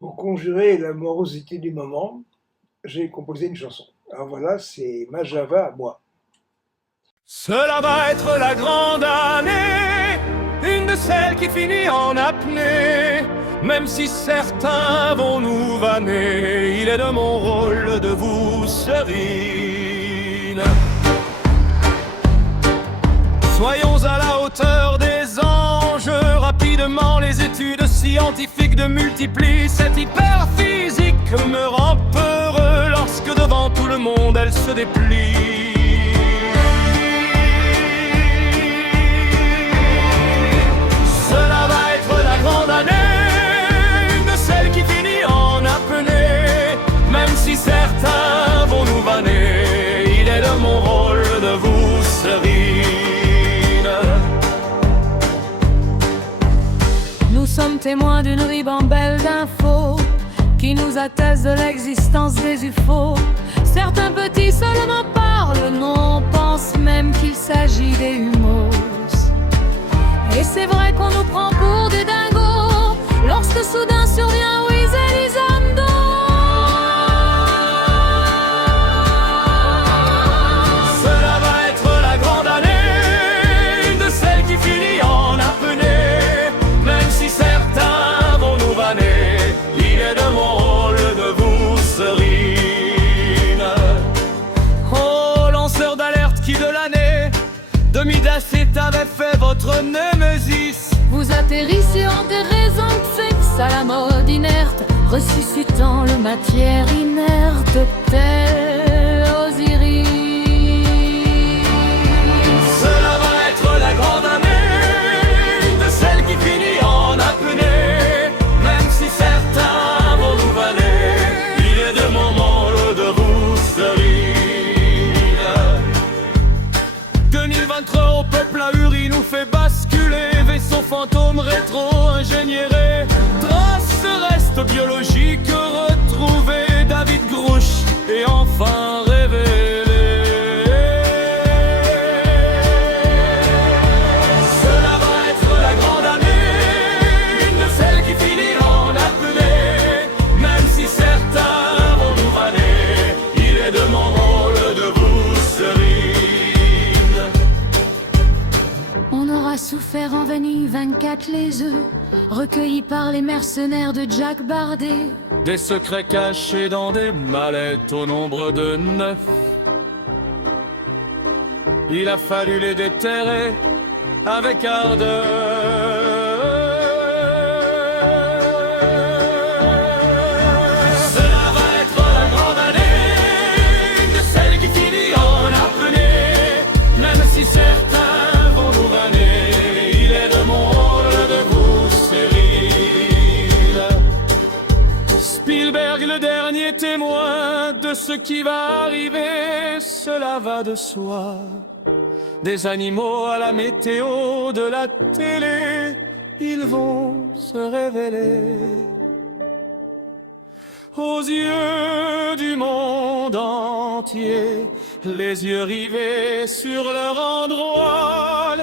Pour conjurer la morosité du moment, j'ai composé une chanson. Alors voilà, c'est ma Java à moi. Cela va être la grande année, une de celles qui finit en apnée. Même si certains vont nous vanner, il est de mon rôle de vous serine. Soyons à la hauteur des enjeux, rapidement les études scientifiques de multiplient. Cette hyperphysique me rend peureux lorsque devant tout le monde elle se déplie. Si certains vont nous vanner, il est de mon rôle de vous serine. Nous sommes témoins d'une ribambelle d'infos qui nous atteste de l'existence des UFO. Certains petits seulement parlent, non, pensent même qu'il s'agit des humos. Et c'est vrai qu'on nous prend pour des dingos lorsque soudain survient Wiz Elizondo. Demi-dacite avait fait votre némésis. Vous atterrissez en des raisons de sexe à la mode inerte, ressuscitant le matière inerte tel Osiris. Cela va être la grande année, de celle qui finit en apnée. Même si certains vont nous vanner, il est de mon rôle de vous serine. 2023 au peuple ahuri nous fait basculer, vaisseau fantôme rétro-ingénieré. Traces restes biologiques retrouvées, David Grouch et enfin révélé. Cela va être la grande année, une de celles qui finit en apnée. Même si certains vont nous vanner, il est de mon rôle de vous serine. On aura souffert en vanille 24 les œufs, recueillis par les mercenaires de Jack Bardet. Des secrets cachés dans des mallettes au nombre de 9. Il a fallu les déterrer avec ardeur. Cela va être la grande année, de celle qui finit en apnée. Même si certains vont nous vanner, il est de mon rôle de vous serine. Spielberg, le dernier témoin de ce qui va arriver, cela va de soi. Des animaux à la météo de la télé, ils vont se révéler. Aux yeux du monde entier, les yeux rivés sur leur endroit,